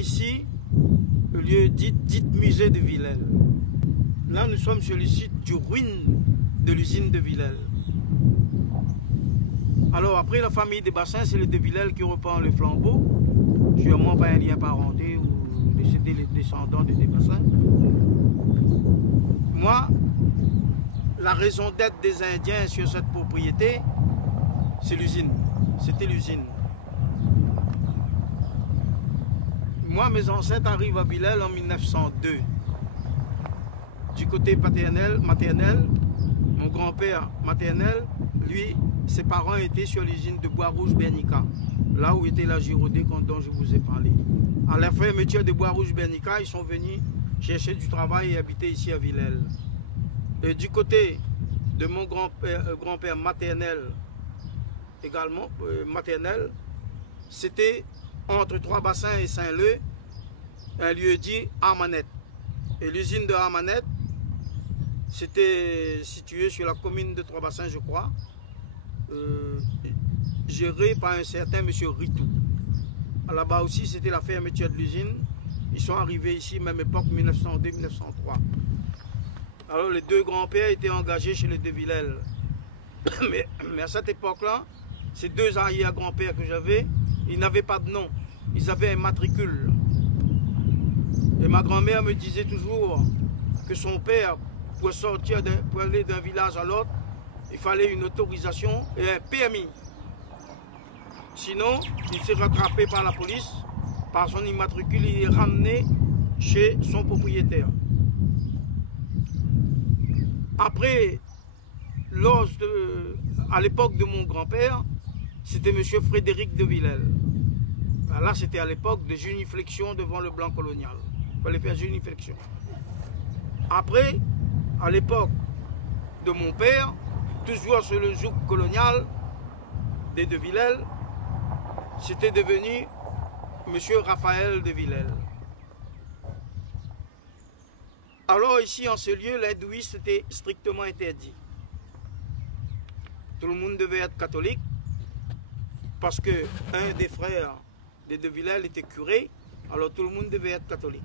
ici, le lieu dit musée de Villèle. Là, nous sommes sur le site du ruine de l'usine de Villèle. Alors, après la famille des Bassins, c'est le de Villèle qui reprend le flambeau, sûrement pas un lien parenté ou décédé les descendants des Bassins. Moi, la raison d'être des Indiens sur cette propriété, c'est l'usine. C'était l'usine. Moi, mes ancêtres arrivent à Villèle en 1902. Du côté maternel, mon grand-père maternel, lui, ses parents étaient sur l'usine de Bois-Rouge-Bernica, là où était la Girodée dont je vous ai parlé. À la fermeture de Bois-Rouge-Bernica, ils sont venus chercher du travail et habiter ici à Villèle. Et du côté de mon grand-père maternel, également maternel, c'était entre Trois-Bassins et Saint-Leu, un lieu dit Armanette. Et l'usine de Armanette, c'était situé sur la commune de Trois-Bassins, je crois, géré par un certain M. Ritou. Là-bas aussi, c'était la fermeture de l'usine. Ils sont arrivés ici, même époque, 1902-1903. Alors, les deux grands-pères étaient engagés chez les de Villèle. Mais à cette époque-là, ces deux arrière-grands-pères que j'avais, ils n'avaient pas de nom. Ils avaient un matricule. Et ma grand-mère me disait toujours que son père, pour sortir, pour aller d'un village à l'autre, il fallait une autorisation et un permis. Sinon, il s'est rattrapé par la police, par son immatricule, il est ramené chez son propriétaire. Après, à l'époque de mon grand-père, c'était M. Frédéric de Villèle. Là, c'était à l'époque de génuflexion devant le blanc colonial. Il fallait faire génuflexion. Après, à l'époque de mon père, toujours sur le joug colonial des de Villèle, c'était devenu M. Raphaël de Villèle. Alors ici, en ce lieu, l'hindouisme était strictement interdit. Tout le monde devait être catholique, parce que un des frères des de Villèle était curé, alors tout le monde devait être catholique.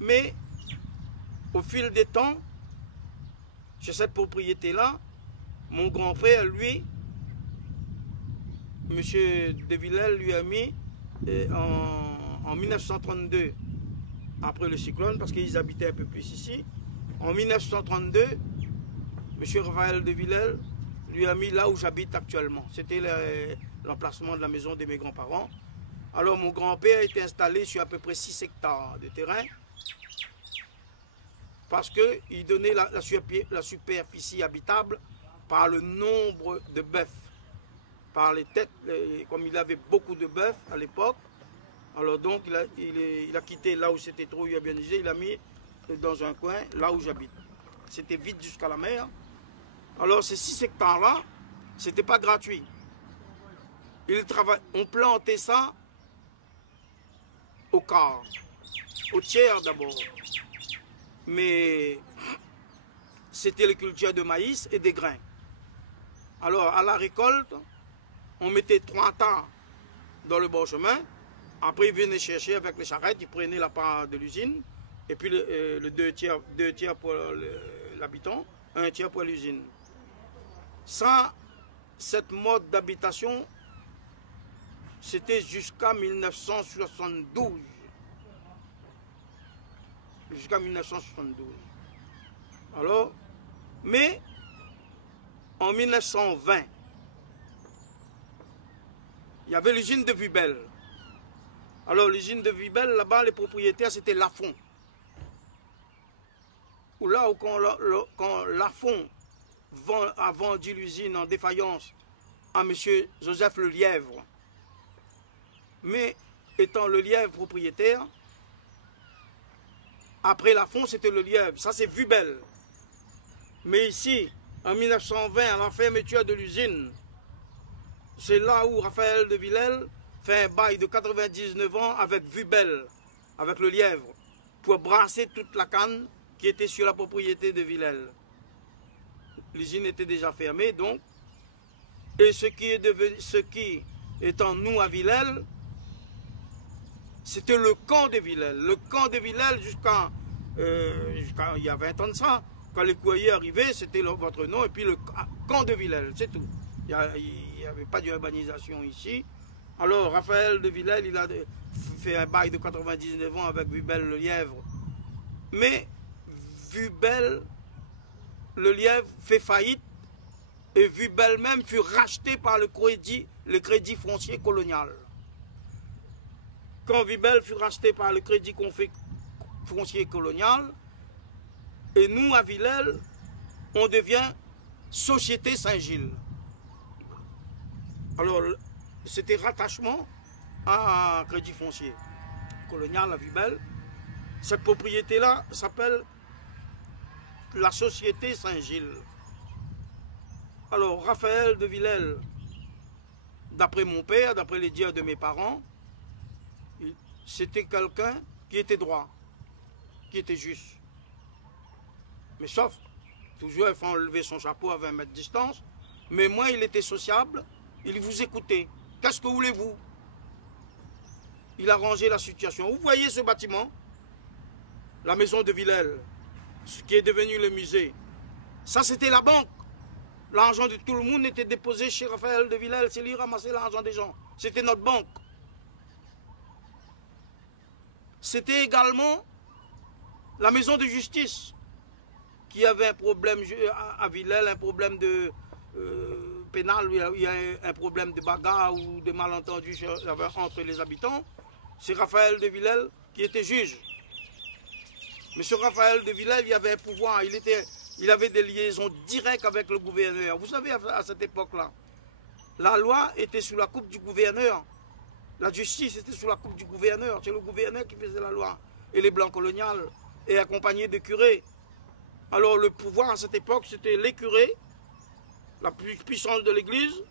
Mais au fil des temps, sur cette propriété-là, mon grand-père, lui, M. de Villèle, lui a mis en 1932, après le cyclone, parce qu'ils habitaient un peu plus ici, en 1932, M. Raphaël de Villèle lui a mis là où j'habite actuellement. C'était l'emplacement de la maison de mes grands-parents. Alors mon grand-père était installé sur à peu près 6 hectares de terrain, parce qu'il donnait la superficie habitable par le nombre de bœufs, par les têtes, comme il avait beaucoup de bœufs à l'époque. Alors donc il a quitté là où c'était trop urbanisé, il a mis dans un coin là où j'habite. C'était vide jusqu'à la mer. Alors ces 6 hectares-là, c'était pas gratuit. On plantait ça au quart, au tiers d'abord. Mais c'était la culture de maïs et des grains. Alors à la récolte, on mettait 3 tas dans le bon chemin. Après ils venaient chercher avec les charrettes, ils prenaient la part de l'usine. Et puis le 2 tiers pour l'habitant, 1 tiers pour l'usine. Sans cette mode d'habitation, c'était jusqu'à 1972. Jusqu'à 1972. Alors, mais en 1920, il y avait l'usine de Vibel. Alors l'usine de Vibel, là-bas, les propriétaires, c'était Lafont. Là où quand Lafont a vendu l'usine en défaillance à M. Joseph Lelièvre, mais étant Lelièvre propriétaire, après Lafont, c'était Lelièvre. Ça, c'est Vubel. Mais ici, en 1920, à la fermeture de l'usine, c'est là où Raphaël de Villèle fait un bail de 99 ans avec Vubel, avec Lelièvre, pour brasser toute la canne qui était sur la propriété de Villèle. L'usine était déjà fermée, donc. Et ce qui étant nous à Villèle, c'était le camp de Villèle. Le camp de Villèle jusqu'à il y a 20 ans de ça. Quand les courriers arrivaient, c'était votre nom et puis le camp de Villèle, c'est tout. Il n'y avait pas d'urbanisation ici. Alors Raphaël de Villèle, il a fait un bail de 99 ans avec Vubel le Lièvre. Mais Vubel le Lièvre fait faillite et Vubel même fut racheté par le crédit foncier colonial. Quand Vubel fut racheté par le crédit foncier colonial, et nous, à Villèle, on devient Société Saint-Gilles. Alors, c'était rattachement à un crédit foncier colonial à Villèle. Cette propriété-là s'appelle la Société Saint-Gilles. Alors, Raphaël de Villèle, d'après mon père, d'après les dires de mes parents, c'était quelqu'un qui était droit, qui était juste. Mais sauf, toujours il faut enlever son chapeau à 20 mètres de distance, mais moi il était sociable, il vous écoutait. Qu'est-ce que voulez-vous? Il a rangé la situation. Vous voyez ce bâtiment? La maison de Villèle, ce qui est devenu le musée. Ça c'était la banque. L'argent de tout le monde était déposé chez Raphaël de Villèle, c'est lui ramasser l'argent des gens. C'était notre banque. C'était également la maison de justice qui avait un problème à Villèle, un problème de pénal, il y a un problème de bagarre ou de malentendu entre les habitants. C'est Raphaël de Villèle qui était juge. Monsieur Raphaël de Villèle, il avait un pouvoir, il avait des liaisons directes avec le gouverneur. Vous savez, à cette époque-là, la loi était sous la coupe du gouverneur. La justice était sous la coupe du gouverneur. C'est le gouverneur qui faisait la loi. Et les blancs coloniales, et accompagnés de curés. Alors le pouvoir à cette époque, c'était les curés, la puissance de l'église,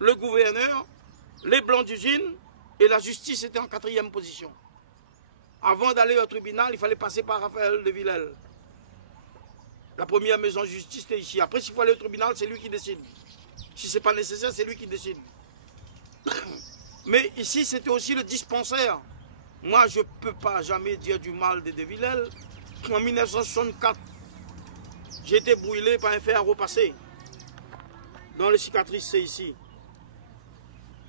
le gouverneur, les blancs d'usine, et la justice était en 4e position. Avant d'aller au tribunal, il fallait passer par Raphaël de Villèle. La première maison de justice était ici. Après, s'il faut aller au tribunal, c'est lui qui décide. Si ce n'est pas nécessaire, c'est lui qui décide. Mais ici, c'était aussi le dispensaire. Moi, je ne peux pas jamais dire du mal de Villèle. En 1964, j'ai été brûlé par un fer à repasser. Dans les cicatrices, c'est ici.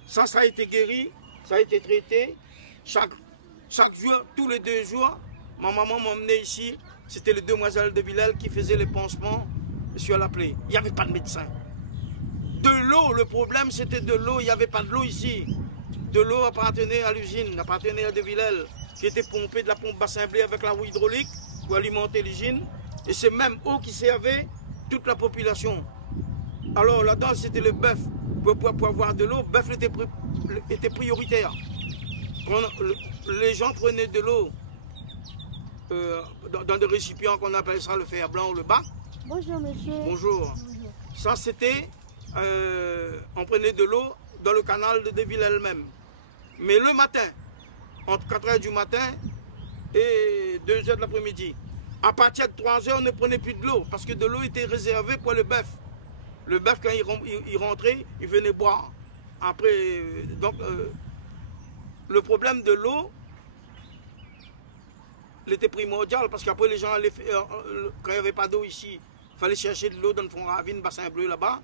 Ça a été guéri, ça a été traité. Chaque jour, tous les 2 jours, ma maman m'emmenait ici. C'était les demoiselles de Villèle qui faisaient les pansements sur la plaie. Il n'y avait pas de médecin. De l'eau, le problème c'était de l'eau, il n'y avait pas de l'eau ici. De l'eau appartenait à l'usine, appartenait à de Villèle, qui était pompée de la pompe bassin blé avec la roue hydraulique pour alimenter l'usine. Et c'est même eau qui servait toute la population. Alors là-dedans, c'était le bœuf. Pour avoir de l'eau, le bœuf était prioritaire. Les gens prenaient de l'eau dans des récipients qu'on appelle ça le fer blanc ou le bac. Bonjour monsieur. Bonjour. Ça c'était, on prenait de l'eau dans le canal de Villèle même. Mais le matin, entre 4 h du matin et 2 h de l'après-midi, à partir de 3 h, on ne prenait plus de l'eau parce que de l'eau était réservée pour le bœuf. Le bœuf, quand il rentrait, il venait boire. Après, donc, le problème de l'eau, il était primordial parce qu'après, les gens allaient, quand il n'y avait pas d'eau ici, il fallait chercher de l'eau dans le fond ravine, bassin bleu là-bas.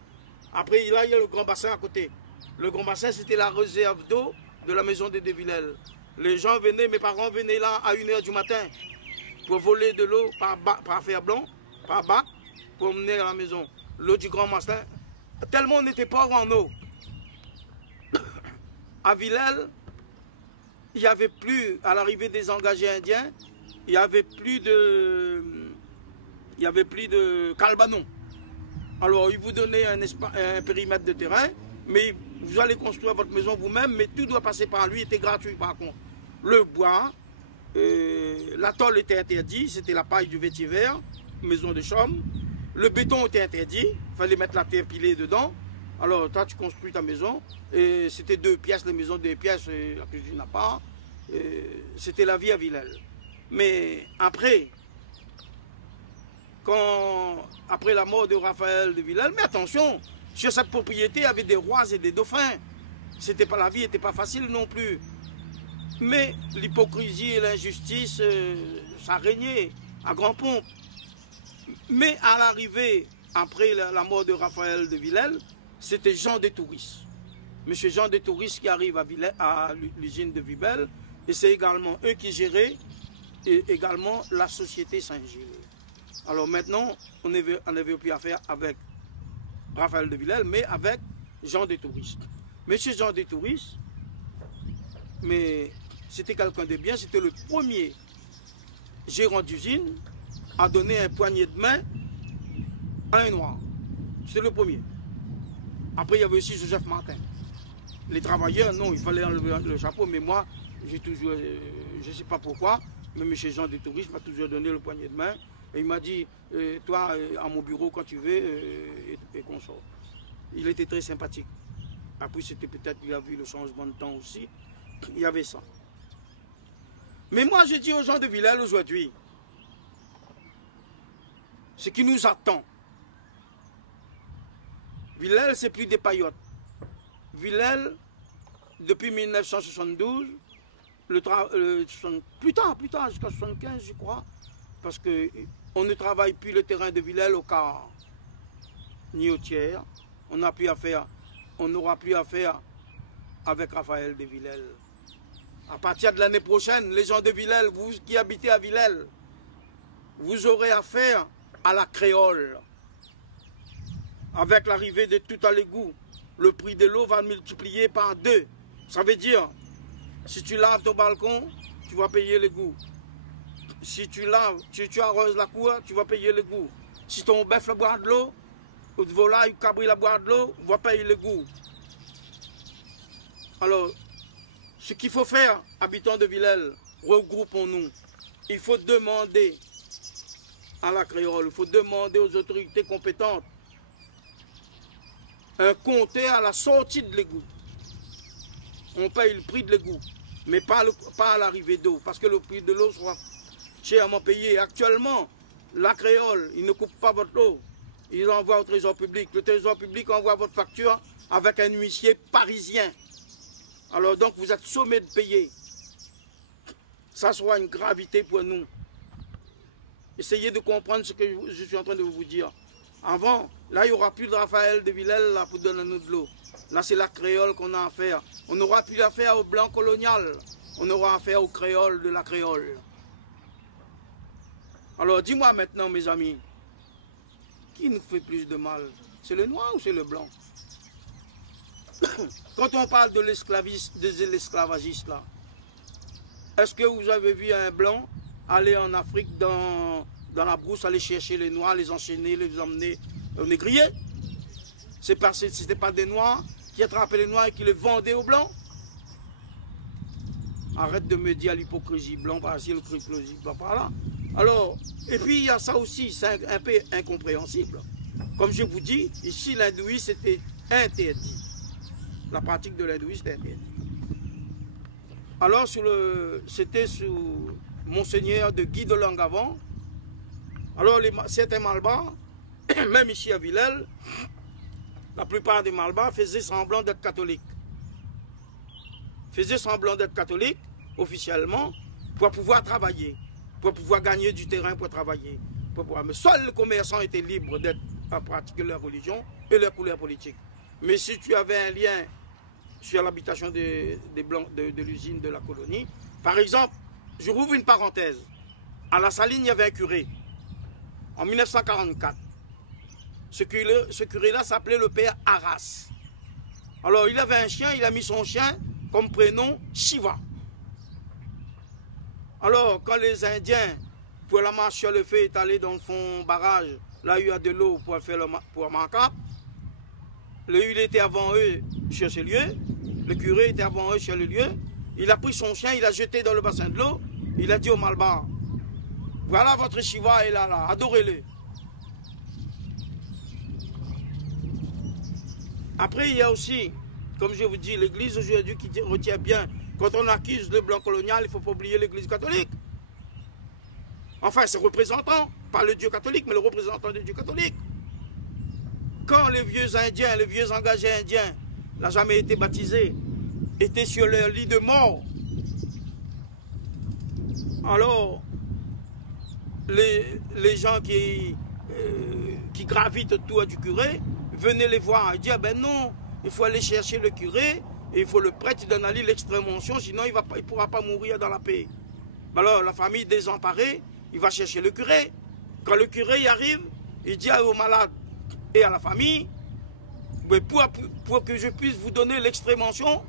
Après, là, il y a le grand bassin à côté. Le grand bassin, c'était la réserve d'eau de la maison de Villèle. Les gens venaient, mes parents venaient là à 1 h du matin pour voler de l'eau par fer blanc, par bac, pour mener à la maison. L'eau du grand bassin, tellement on n'était pas en eau. À Villèle, il n'y avait plus, à l'arrivée des engagés indiens, il n'y avait plus de calbanon. Alors, ils vous donnaient un périmètre de terrain, mais vous allez construire votre maison vous-même, mais tout doit passer par lui, c'était gratuit par contre. Le bois, la tôle était interdite, c'était la paille du vétiver, maison de chambre. Le béton était interdit, il fallait mettre la terre pilée dedans. Alors, toi, tu construis ta maison, et c'était 2 pièces, les maisons 2 pièces, la cuisine à part. C'était la vie à Villèle. Mais après, après la mort de Raphaël de Villèle, mais attention, Sur cette propriété, il y avait des rois et des dauphins. La vie n'était pas facile non plus. Mais l'hypocrisie et l'injustice, ça régnait à grand pompe. Mais à l'arrivée, après la mort de Raphaël de Villèle, c'était Jean de Touris. Monsieur Jean de Touris qui arrive à l'usine de Vibel, et c'est également eux qui géraient également la société Saint-Gilles. Alors maintenant, on n'avait plus affaire avec Raphaël de Villèle, mais avec Jean de Touris. Monsieur Jean de Touris, mais c'était quelqu'un de bien, c'était le premier gérant d'usine à donner un poignet de main à un noir. C'était le premier. Après, il y avait aussi Joseph Martin. Les travailleurs, non, il fallait enlever le chapeau, mais moi, j'ai toujours, je ne sais pas pourquoi, mais M. Jean de Touris m'a toujours donné le poignet de main. Et il m'a dit, toi, à mon bureau, quand tu veux, et qu'on sort. Il était très sympathique. Après, c'était peut-être qu'il a vu le changement de temps aussi. Il y avait ça. Mais moi, je dis aux gens de Villèle aujourd'hui, ce qui nous attend. Villèle, c'est plus des paillotes. Villèle, depuis 1972, plus tard, jusqu'à 1975, je crois, parce qu'on ne travaille plus le terrain de Villèle au quart, ni au tiers. On n'aura plus à faire avec Raphaël de Villèle. À partir de l'année prochaine, les gens de Villèle, vous qui habitez à Villèle, vous aurez affaire à la créole. Avec l'arrivée de tout à l'égout, le prix de l'eau va multiplier par 2. Ça veut dire, si tu laves ton balcon, tu vas payer l'égout. Si tu arroses la cour, tu vas payer l'égout. Si ton bœuf boit de l'eau, ou de volaille ou cabri la boire de l'eau, on va payer l'égout. Alors, ce qu'il faut faire, habitants de Villèle, regroupons-nous. Il faut demander à la créole, il faut demander aux autorités compétentes un compteur à la sortie de l'égout. On paye le prix de l'égout, mais pas à l'arrivée d'eau, parce que le prix de l'eau sera chèrement payé. Actuellement, la créole, il ne coupe pas votre eau, il envoie au trésor public. Le trésor public envoie votre facture avec un huissier parisien. Alors donc, vous êtes sommé de payer. Ça sera une gravité pour nous. Essayez de comprendre ce que je suis en train de vous dire. Avant, là, il n'y aura plus de Raphaël de Villèle là, pour donner nous de l'eau. Là, c'est la créole qu'on a affaire. On n'aura plus affaire au blanc colonial. On aura affaire au créole de la créole. Alors, dis-moi maintenant, mes amis, qui nous fait plus de mal? C'est le noir ou c'est le blanc? Quand on parle de l'esclavagiste, là, est-ce que vous avez vu un blanc aller en Afrique dans la brousse, aller chercher les noirs, les enchaîner, les emmener au négrier? C'est parce que ce n'était pas des noirs qui attrapaient les noirs et qui les vendaient aux blancs? Arrête de me dire l'hypocrisie, blanc par-ci, l'hypocrisie par-là. Alors, et puis il y a ça aussi, c'est un peu incompréhensible. Comme je vous dis, ici l'hindouisme était interdit. La pratique de l'hindouisme est interdite. Alors, c'était sous Monseigneur de Guy de Langavant. Alors, certains Malbars, même ici à Villèle, la plupart des Malbars faisaient semblant d'être catholiques. Faisaient semblant d'être catholiques, officiellement, pour pouvoir travailler, pour pouvoir gagner du terrain pour travailler. Mais seuls les commerçants étaient libres d'être à pratiquer leur religion et leur couleur politique. Mais si tu avais un lien sur l'habitation des Blancs de l'usine de la colonie, par exemple, je rouvre une parenthèse. À la Saline, il y avait un curé. En 1944. Ce curé-là s'appelait le père Arras. Alors, il avait un chien, il a mis son chien comme prénom Shiva. Alors, quand les Indiens, pour la marche sur le feu, est allé dans le fond barrage, là où il y a de l'eau pour faire pour Mancap, il était avant eux sur ce lieu, le curé était avant eux sur le lieu, il a pris son chien, il l'a jeté dans le bassin de l'eau, il a dit au Malbar, voilà votre Shiva est là, adorez-le. Après, il y a aussi, comme je vous dis, l'église aujourd'hui qui retient bien, quand on accuse le blanc colonial, il ne faut pas oublier l'église catholique. Enfin, c'est représentant, pas le Dieu catholique, mais le représentant du Dieu catholique. quand les vieux Indiens, les vieux engagés indiens, n'ont jamais été baptisés, étaient sur leur lit de mort, alors les gens qui gravitent autour du curé venaient les voir et dire, ben non, il faut aller chercher le curé et il faut le prêtre donner l'extrême-onction, sinon il ne pourra pas mourir dans la paix. Alors la famille désemparée, il va chercher le curé. Quand le curé y arrive, il dit aux malades et à la famille, mais pour que je puisse vous donner l'extrême-onction,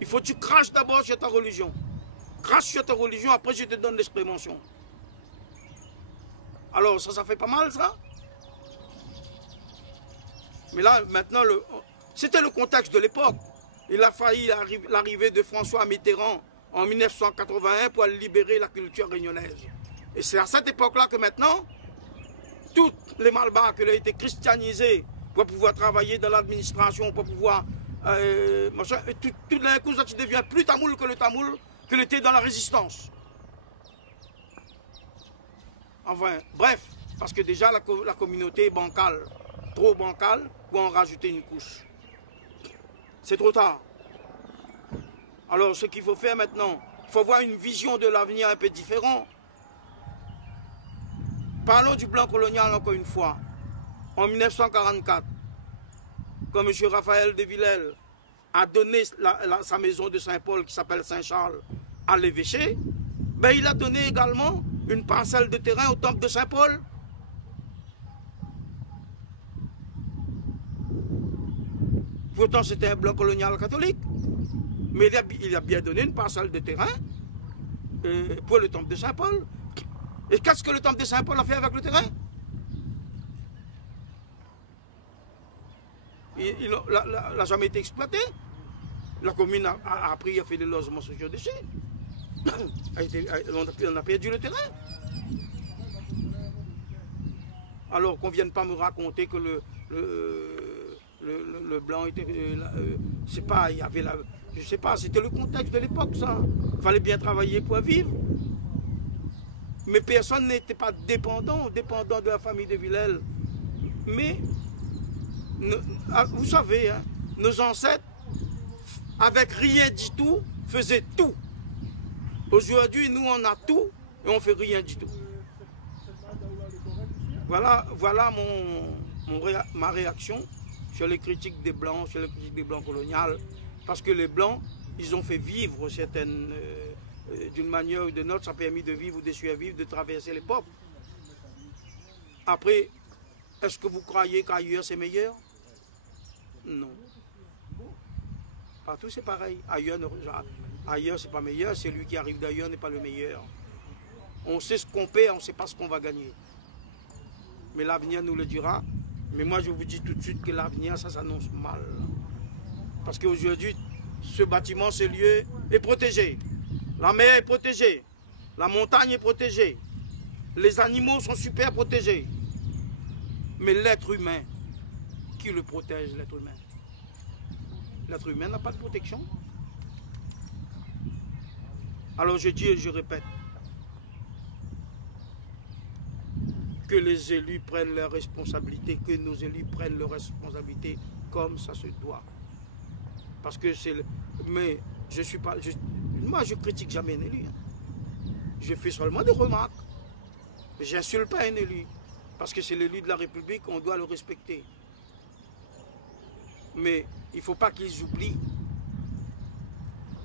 il faut que tu craches d'abord sur ta religion. Crache sur ta religion, après je te donne l'extrême-onction. Alors ça fait pas mal ça. Mais là, maintenant, c'était le contexte de l'époque. Il a failli l'arrivée de François Mitterrand en 1981 pour libérer la culture réunionnaise. Et c'est à cette époque-là que maintenant, toutes les Malbars qui ont été christianisés pour pouvoir travailler dans l'administration, pour pouvoir... tout d'un coup, ça devient plus tamoul que le tamoul que l'était dans la résistance. Enfin, bref, parce que déjà la communauté est bancale, trop bancale, pour en rajouter une couche. C'est trop tard. Alors, ce qu'il faut faire maintenant, il faut avoir une vision de l'avenir un peu différente. Parlons du blanc colonial encore une fois. En 1944, quand M. Raphaël de Villèle a donné sa maison de Saint-Paul, qui s'appelle Saint-Charles, à l'évêché, ben, il a donné également une parcelle de terrain au temple de Saint-Paul. Pourtant, c'était un blanc colonial catholique. Mais il a bien donné une parcelle de terrain pour le temple de Saint-Paul. Et qu'est-ce que le temple de Saint-Paul a fait avec le terrain? Il n'a jamais été exploité. La commune a pris, a fait des logements sociaux dessus. On a perdu le terrain. Alors qu'on ne vienne pas me raconter que le blanc était... c'est pas, il y avait la... Je sais pas, c'était le contexte de l'époque, ça. Il fallait bien travailler pour vivre. Mais personne n'était pas dépendant de la famille de Villèle. Mais, vous savez, hein, nos ancêtres, avec rien du tout, faisaient tout. Aujourd'hui, nous, on a tout et on ne fait rien du tout. Voilà ma réaction sur les critiques des Blancs, sur les critiques des Blancs coloniales. Parce que les Blancs, ils ont fait vivre certaines... d'une manière ou d'une autre, ça a permis de vivre, de survivre, de traverser l'époque. Après, est-ce que vous croyez qu'ailleurs c'est meilleur? Non. Partout c'est pareil. Ailleurs c'est pas meilleur, celui qui arrive d'ailleurs n'est pas le meilleur. On sait ce qu'on perd, on ne sait pas ce qu'on va gagner. Mais l'avenir nous le dira. Mais moi je vous dis tout de suite que l'avenir, ça s'annonce mal. Parce qu'aujourd'hui, ce bâtiment, ce lieu est protégé. La mer est protégée. La montagne est protégée. Les animaux sont super protégés. Mais l'être humain, qui le protège, l'être humain? L'être humain n'a pas de protection. Alors je dis et je répète, que les élus prennent leurs responsabilités, que nos élus prennent leurs responsabilités comme ça se doit. Parce que c'est... Mais je suis pas... Moi, je critique jamais un élu. Je fais seulement des remarques. Je n'insulte pas un élu. Parce que c'est l'élu de la République, on doit le respecter. Mais il ne faut pas qu'ils oublient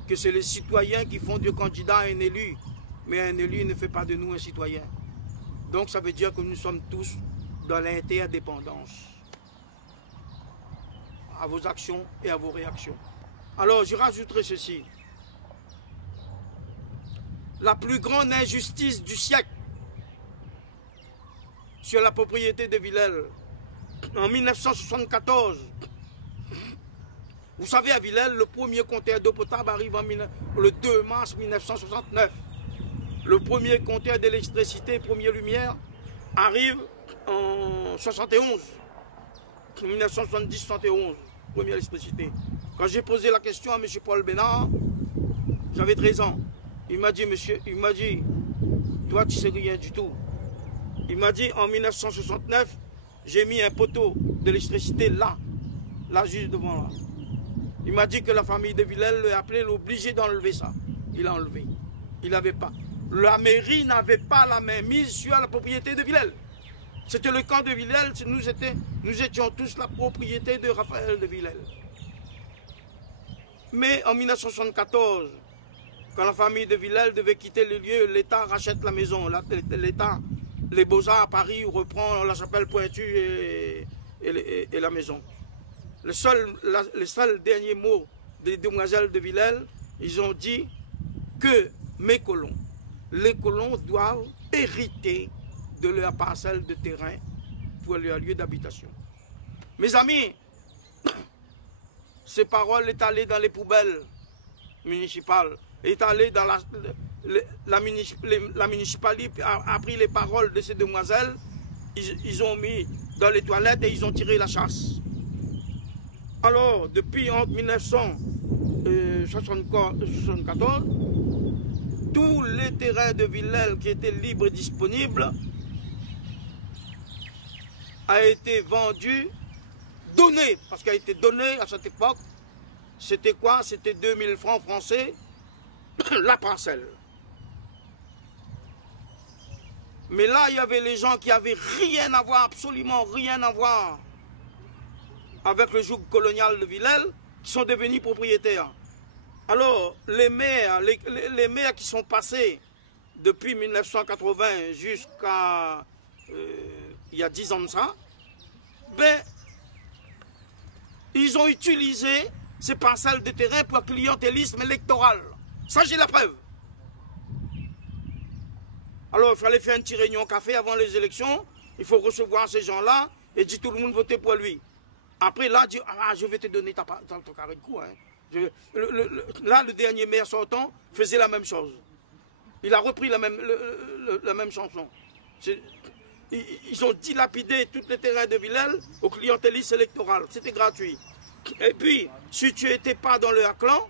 que c'est les citoyens qui font du candidat un élu. Mais un élu ne fait pas de nous un citoyen. Donc ça veut dire que nous sommes tous dans l'interdépendance. À vos actions et à vos réactions. Alors je rajouterai ceci. La plus grande injustice du siècle sur la propriété de Villèle, en 1974, vous savez, à Villèle, le premier compteur d'eau potable arrive le 2 mars 1969. Le premier compteur d'électricité, première lumière, arrive en 71, 1970-71, première électricité. Quand j'ai posé la question à M. Paul Bénard, j'avais 13 ans. Il m'a dit, monsieur, il m'a dit, toi tu sais rien du tout. Il m'a dit, en 1969, j'ai mis un poteau d'électricité là, juste devant là. Il m'a dit que la famille de Villèle l'a appelé, l'obligé d'enlever ça. Il a enlevé. Il n'avait pas. La mairie n'avait pas la main mise sur la propriété de Villèle. C'était le camp de Villèle, nous étions tous la propriété de Raphaël de Villèle. Mais en 1974, quand la famille de Villèle devait quitter le lieu, l'État rachète la maison. L'État, les Beaux-Arts à Paris reprend la chapelle Pointue et la maison. Le seul dernier mot des demoiselles de Villèle, ils ont dit que les colons doivent hériter de leur parcelle de terrain pour leur lieu d'habitation. Mes amis, ces paroles sont allées dans les poubelles municipales, est allée dans la municipalité a pris les paroles de ces demoiselles, ils ont mis dans les toilettes et ils ont tiré la chasse. Alors, depuis entre 1974, tous les terrains de Villèle qui étaient libres et disponibles a été vendu, donné, parce qu'il a été donné à cette époque. C'était quoi? C'était 2000 francs français la parcelle. Mais là, il y avait les gens qui n'avaient rien à voir, absolument rien à voir avec le joug colonial de Villèle, qui sont devenus propriétaires. Alors, les maires qui sont passés depuis 1980 jusqu'à il y a 10 ans de ça, ben, ils ont utilisé ces parcelles de terrain pour un clientélisme électoral. Ça, j'ai la preuve. Alors, il fallait faire une petite réunion café avant les élections. Il faut recevoir ces gens-là et dire tout le monde voter pour lui. Après, là, dire, ah, je vais te donner ton carré de cou. Hein. Là, le dernier maire sortant faisait la même chose. Il a repris la même chanson. Ils ont dilapidé tous les terrains de Villèle au clientélisme électoral. C'était gratuit. Et puis, si tu n'étais pas dans leur clan,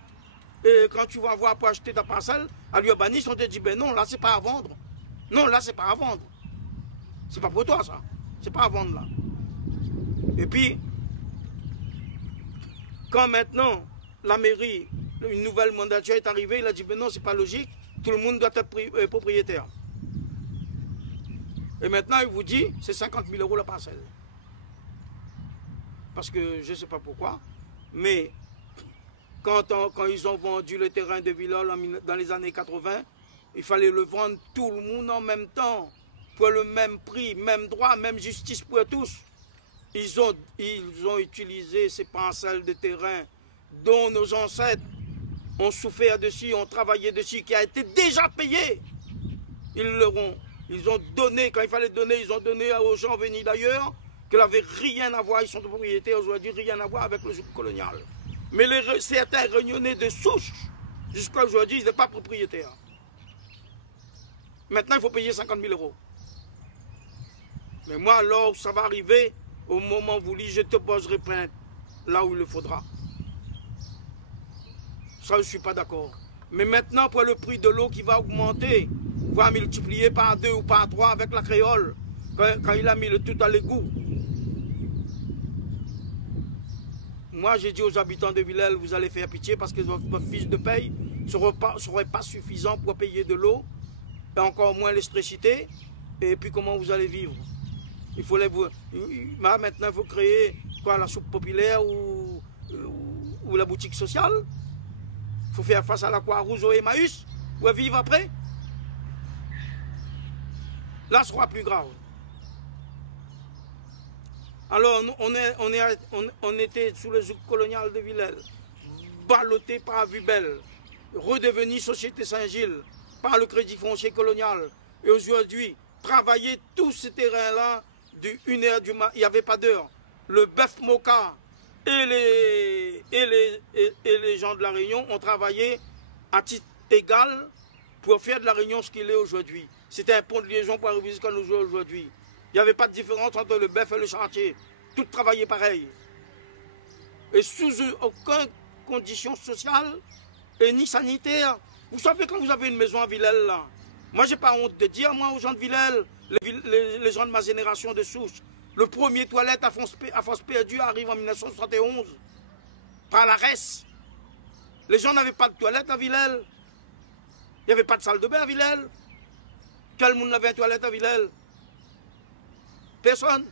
et quand tu vas voir pour acheter ta parcelle, à l'urbanisme, on te dit, ben non, là, c'est pas à vendre. Non, là, c'est pas à vendre. C'est pas pour toi, ça. C'est pas à vendre, là. Et puis, quand maintenant, la mairie, une nouvelle mandature est arrivée, il a dit, ben non, c'est pas logique, tout le monde doit être propriétaire. Et maintenant, il vous dit, c'est 50 000 € la parcelle. Parce que je ne sais pas pourquoi, mais quand ils ont vendu le terrain de Villèle dans les années 80, il fallait le vendre tout le monde en même temps, pour le même prix, même droit, même justice pour tous. Ils ont utilisé ces parcelles de terrain dont nos ancêtres ont souffert dessus, ont travaillé dessus, qui a été déjà payé. Ils ont donné, quand il fallait donner, ils ont donné aux gens venus d'ailleurs, qui n'avaient rien à voir, ils sont de propriété aujourd'hui, rien à voir avec le joug colonial. Mais certains réunionnais de souche, jusqu'à aujourd'hui, ils n'étaient pas propriétaires. Maintenant, il faut payer 50 000 €. Mais moi, alors, ça va arriver, au moment voulu, je te poserai plainte là où il le faudra. Ça, je ne suis pas d'accord. Mais maintenant, pour le prix de l'eau qui va augmenter, va multiplier par 2 ou par 3 avec la créole, quand il a mis le tout à l'égout. Moi, j'ai dit aux habitants de Villèle, vous allez faire pitié parce que votre fiche de paye ne serait pas suffisant pour payer de l'eau, et encore moins l'électricité, et puis comment vous allez vivre? Il faut maintenant, il faut créer quoi, la soupe populaire ou la boutique sociale. Il faut faire face à la Croix-Rouge au Emmaüs, pour vivre après. Là, ce sera plus grave. Alors, on était sous le joug colonial de Villèle, ballotté par Vubel, redevenu Société Saint-Gilles, par le Crédit Foncier Colonial. Et aujourd'hui, travailler tous ces terrains-là, du 1h du matin, il n'y avait pas d'heure. Le bœuf Moka et les gens de la Réunion ont travaillé à titre égal pour faire de la Réunion ce qu'il est aujourd'hui. C'était un pont de liaison pour arriver jusqu'à nous jouer aujourd'hui. Il n'y avait pas de différence entre le bœuf et le chantier. Tout travaillait pareil. Et sous aucune condition sociale et ni sanitaire. Vous savez, quand vous avez une maison à Villèle, là, moi, je n'ai pas honte de dire, moi, aux gens de Villèle, les gens de ma génération de souche, Le premier toilette à force perdue arrive en 1971 par la RES. Les gens n'avaient pas de toilette à Villèle. Il n'y avait pas de salle de bain à Villèle. Quel monde avait une toilette à Villèle? Personne.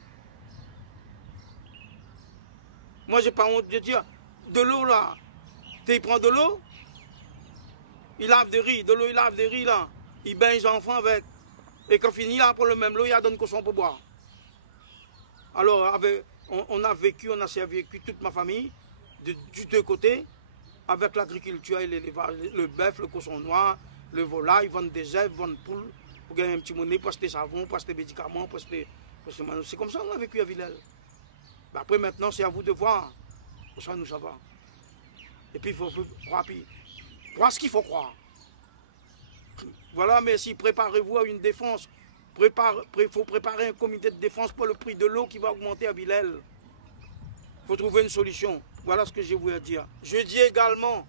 Moi, j'ai pas honte de dire, de l'eau là, il prend de l'eau, il lave des riz, de l'eau, il lave des riz là, il baigne les enfants avec. Et quand finit là, pour le même l'eau, il a donné cochon pour boire. Alors, on a vécu toute ma famille, du deux côtés, avec l'agriculture et l'élevage, le bœuf, le cochon noir, le volaille, ils vendent des œufs, ils vendent poules, pour gagner un petit monnaie, pour acheter savon, pour acheter médicaments, pour acheter... C'est comme ça qu'on a vécu à Villèle. Après, maintenant, c'est à vous de voir. Pour ça, nous, ça va. Et puis, il faut croire ce qu'il faut croire. Voilà, mais si préparez-vous à une défense, il faut préparer un comité de défense pour le prix de l'eau qui va augmenter à Villèle. Il faut trouver une solution. Voilà ce que j'ai voulu dire. Je dis également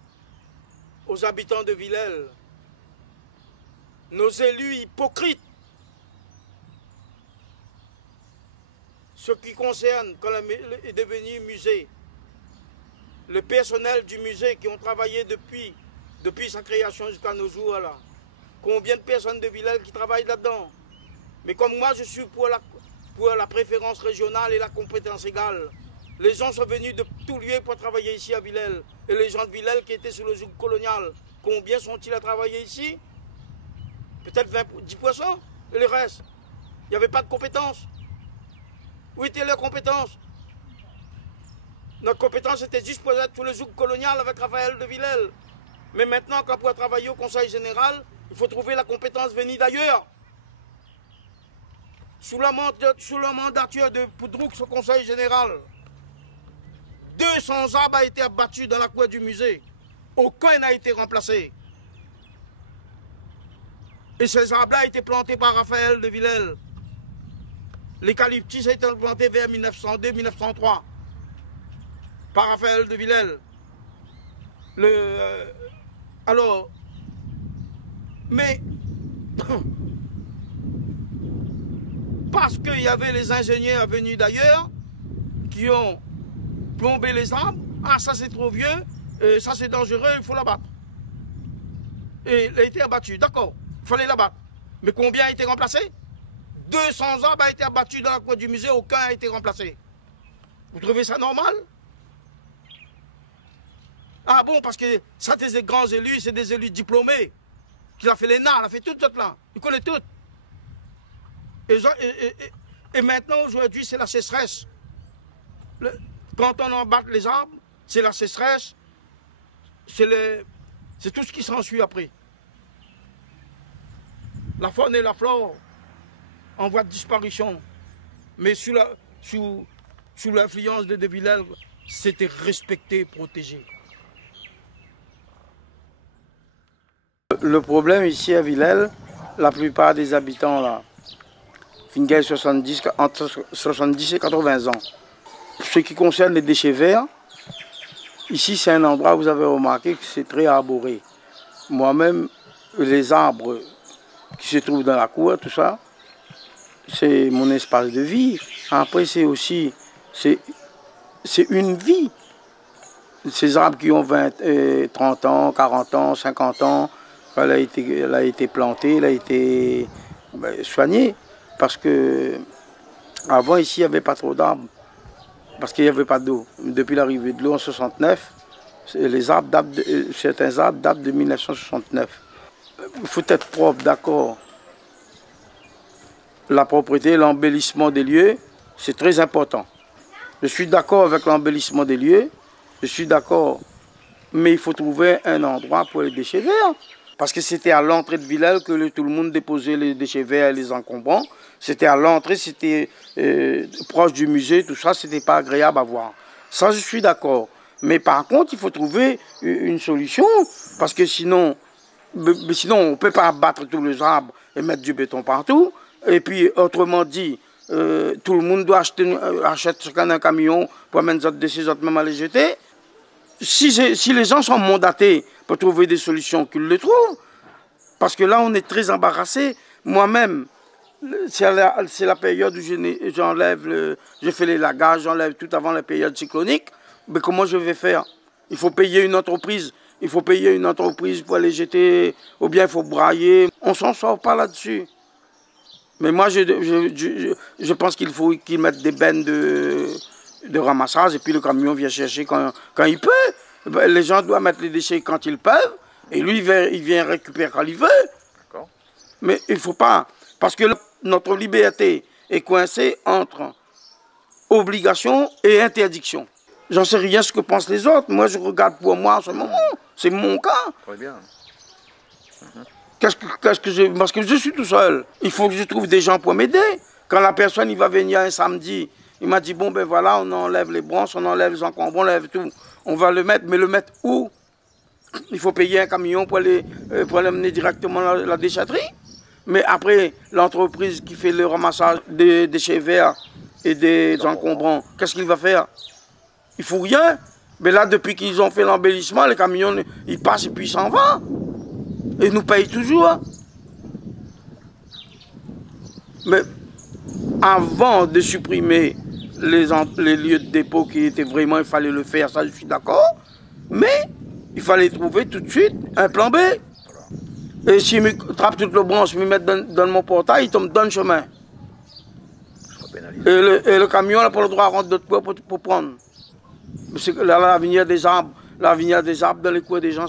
aux habitants de Villèle, nos élus hypocrites, ce qui concerne, quand est devenu musée, le personnel du musée qui ont travaillé depuis sa création jusqu'à nos jours là. Combien de personnes de Villèle qui travaillent là-dedans? Mais comme moi je suis pour la préférence régionale et la compétence égale, les gens sont venus de tout lieu pour travailler ici à Villèle. Et les gens de Villèle qui étaient sous le joug colonial, combien sont-ils à travailler ici? Peut-être 10%. Et le reste, il n'y avait pas de compétences. Où étaient leurs compétences? Notre compétence était juste pour être sous le joug colonial avec Raphaël de Villèle. Mais maintenant, quand pour travailler au Conseil général, il faut trouver la compétence venue d'ailleurs. Sous la mandature de Poudroux, au Conseil général, 200 arbres ont été abattus dans la cour du musée. Aucun n'a été remplacé. Et ces arbres-là ont été plantés par Raphaël de Villèle. L'eucalyptus a été planté vers 1902-1903 par Raphaël de Villèle. Alors, mais parce qu'il y avait les ingénieurs venus d'ailleurs qui ont plombé les arbres, ah ça c'est trop vieux, ça c'est dangereux, il faut l'abattre. Et il a été abattu, d'accord, il fallait l'abattre. Mais combien a été remplacé? 200 arbres ont été abattus dans la cour du musée, aucun n'a été remplacé. Vous trouvez ça normal? Ah bon, parce que ça, c'est des grands élus, c'est des élus diplômés. Qui a fait l'ENA, il a fait toutes toutes là. Il connaît toutes. Et maintenant, aujourd'hui, c'est la sécheresse. Quand on embatte les arbres, c'est la sécheresse. C'est tout ce qui s'ensuit après. La faune et la flore en voie de disparition. Mais sous l'influence de Villèle, c'était respecté, protégé. Le problème ici à Villèle, la plupart des habitants là, finissent entre 70 et 80 ans. Ce qui concerne les déchets verts, ici c'est un endroit où vous avez remarqué que c'est très arboré. Moi-même, les arbres qui se trouvent dans la cour, tout ça, c'est mon espace de vie. Après c'est aussi, c'est une vie. Ces arbres qui ont 20, 30 ans, 40 ans, 50 ans, elle a été plantée, elle a été soignée. Parce que avant ici, il n'y avait pas trop d'arbres. Parce qu'il n'y avait pas d'eau. Depuis l'arrivée de l'eau en 69, certains arbres datent de 1969. Il faut être propre, d'accord. La propreté, l'embellissement des lieux, c'est très important. Je suis d'accord avec l'embellissement des lieux, je suis d'accord. Mais il faut trouver un endroit pour les déchets verts. Parce que c'était à l'entrée de Villèle que tout le monde déposait les déchets verts et les encombrants. C'était à l'entrée, c'était proche du musée, tout ça, c'était pas agréable à voir. Ça, je suis d'accord. Mais par contre, il faut trouver une solution, parce que sinon on ne peut pas abattre tous les arbres et mettre du béton partout. Et puis, autrement dit, tout le monde doit acheter chacun un camion pour mettre des déchets, même à les jeter. Si les gens sont mandatés pour trouver des solutions, qu'ils le trouvent. Parce que là, on est très embarrassés. Moi-même, c'est la période où je fais les lagages, j'enlève tout avant la période cyclonique. Mais comment je vais faire? Il faut payer une entreprise. Il faut payer une entreprise pour les jeter, ou bien il faut brailler. On ne s'en sort pas là-dessus. Mais moi, je pense qu'il faut qu'ils mettent des bennes de ramassage et puis le camion vient chercher quand il peut. Les gens doivent mettre les déchets quand ils peuvent et lui, il vient récupérer quand il veut. Mais il ne faut pas. Parce que notre liberté est coincée entre obligation et interdiction. J'en sais rien ce que pensent les autres. Moi, je regarde pour moi en ce moment. C'est mon cas. Très bien. Parce que je suis tout seul. Il faut que je trouve des gens pour m'aider. Quand la personne il va venir un samedi, il m'a dit, bon ben voilà, on enlève les branches, on enlève les encombrants, on enlève tout. On va le mettre, mais le mettre où? Il faut payer un camion pour l'amener directement à la déchetterie. Mais après, l'entreprise qui fait le ramassage des déchets verts et des encombrants, qu'est-ce qu'il va faire? Il ne faut rien. Mais là, depuis qu'ils ont fait l'embellissement, les camions, ils passent et puis ils s'en vont. Et ils nous payent toujours. Mais avant de supprimer les lieux de dépôt qui étaient vraiment, il fallait le faire, ça je suis d'accord. Mais il fallait trouver tout de suite un plan B. Et s'ils me trappent toute le branche, ils me mettent dans mon portail, ils tombent dans le chemin. Et le camion n'a pas le droit à rentrer d'autre part pour prendre. Là, l'avenir des arbres dans les coins des gens,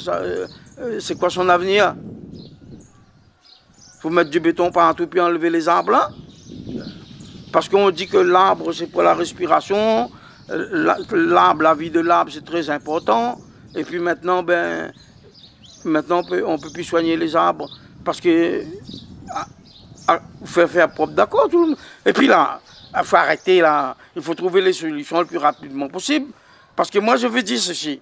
c'est quoi son avenir? Il faut mettre du béton partout puis enlever les arbres là. Parce qu'on dit que l'arbre c'est pour la respiration, l'arbre, la vie de l'arbre c'est très important. Et puis maintenant, on ne peut plus soigner les arbres parce que faut faire propre, d'accord. Et puis là, il faut arrêter là, il faut trouver les solutions le plus rapidement possible. Parce que moi je veux dire ceci,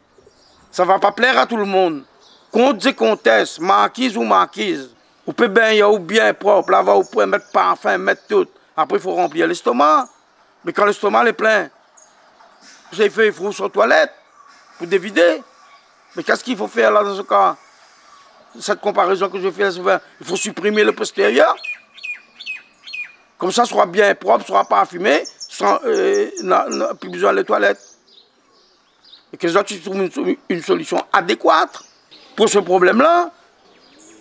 ça ne va pas plaire à tout le monde. Comtes et comtesses, marquises ou marquises, vous pouvez bien propre, là vous pouvez mettre parfum, mettre tout. Après il faut remplir l'estomac. Mais quand l'estomac est plein, vous avez fait, il faut sur toilette pour dévider. Mais qu'est-ce qu'il faut faire là dans ce cas? Cette comparaison que je fais, il faut supprimer le postérieur. Comme ça, soit bien propre, soit parfumé, sans plus besoin de toilettes. Et que tu trouves une solution adéquate pour ce problème-là.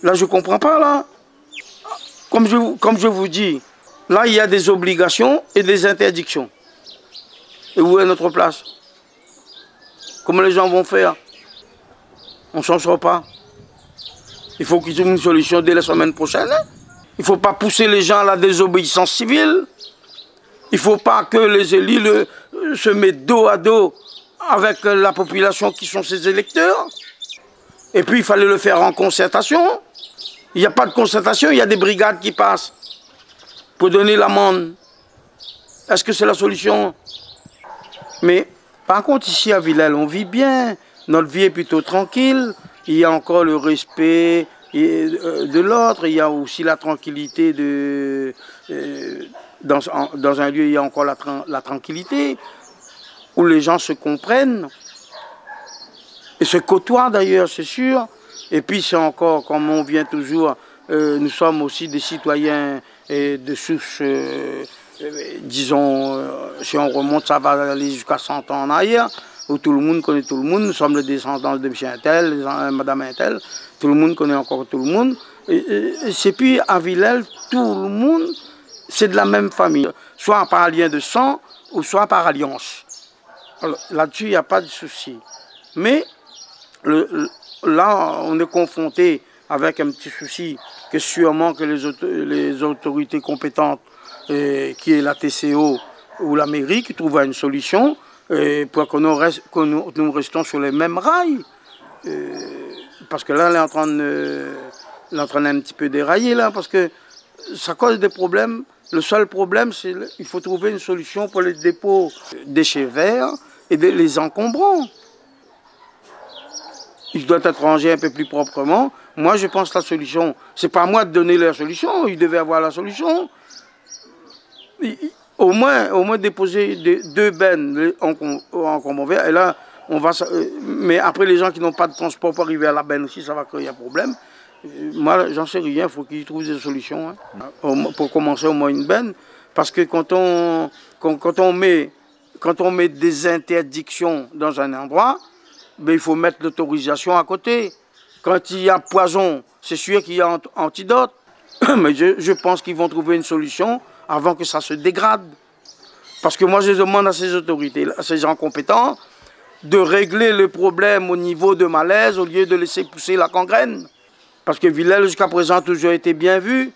Là, je ne comprends pas, là. Comme je vous dis, là, il y a des obligations et des interdictions. Et où est notre place? Comment les gens vont faire? On ne s'en sort pas. Il faut qu'ils trouvent une solution dès la semaine prochaine. Il ne faut pas pousser les gens à la désobéissance civile. Il ne faut pas que les élus se mettent dos à dos avec la population qui sont ses électeurs. Et puis il fallait le faire en concertation. Il n'y a pas de concertation, il y a des brigades qui passent pour donner l'amende. Est-ce que c'est la solution? Mais par contre ici à Villèle, on vit bien. Notre vie est plutôt tranquille. Il y a encore le respect de l'autre. Il y a aussi la tranquillité dans un lieu, il y a encore la tranquillité, où les gens se comprennent, et se côtoient d'ailleurs, c'est sûr. Et puis c'est encore, comme on vient toujours, nous sommes aussi des citoyens de souche, disons, si on remonte, ça va aller jusqu'à 100 ans en arrière, où tout le monde connaît tout le monde. Nous sommes les descendants de M. Intel, Madame Intel, tout le monde connaît encore tout le monde. Et puis à Villèle, tout le monde, c'est de la même famille, soit par lien de sang, ou soit par alliance. Là-dessus, il n'y a pas de souci. Mais là, on est confronté avec un petit souci que sûrement que les autorités compétentes, qui est la TCO ou la mairie, qui trouvent une solution pour que nous restons sur les mêmes rails. Parce que là, elle est en train d'un petit peu dérailler, là, parce que ça cause des problèmes. Le seul problème, c'est qu'il faut trouver une solution pour les dépôts déchets verts et les encombrants. Ils doivent être rangés un peu plus proprement. Moi, je pense que la solution, c'est pas à moi de donner la solution, ils devaient avoir la solution. Au moins déposer deux bennes encombrants verts, et là, on va... mais après, les gens qui n'ont pas de transport pour arriver à la benne aussi, ça va créer un problème. Moi, j'en sais rien, il faut qu'ils trouvent des solutions. Hein. Pour commencer, au moins une benne. Parce que quand on met des interdictions dans un endroit, ben, il faut mettre l'autorisation à côté. Quand il y a poison, c'est sûr qu'il y a antidote. Mais je pense qu'ils vont trouver une solution avant que ça se dégrade. Parce que moi, je demande à ces autorités, à ces gens compétents, de régler le problème au niveau de malaise au lieu de laisser pousser la gangrène. Parce que Villèle, jusqu'à présent, a toujours été bien vu.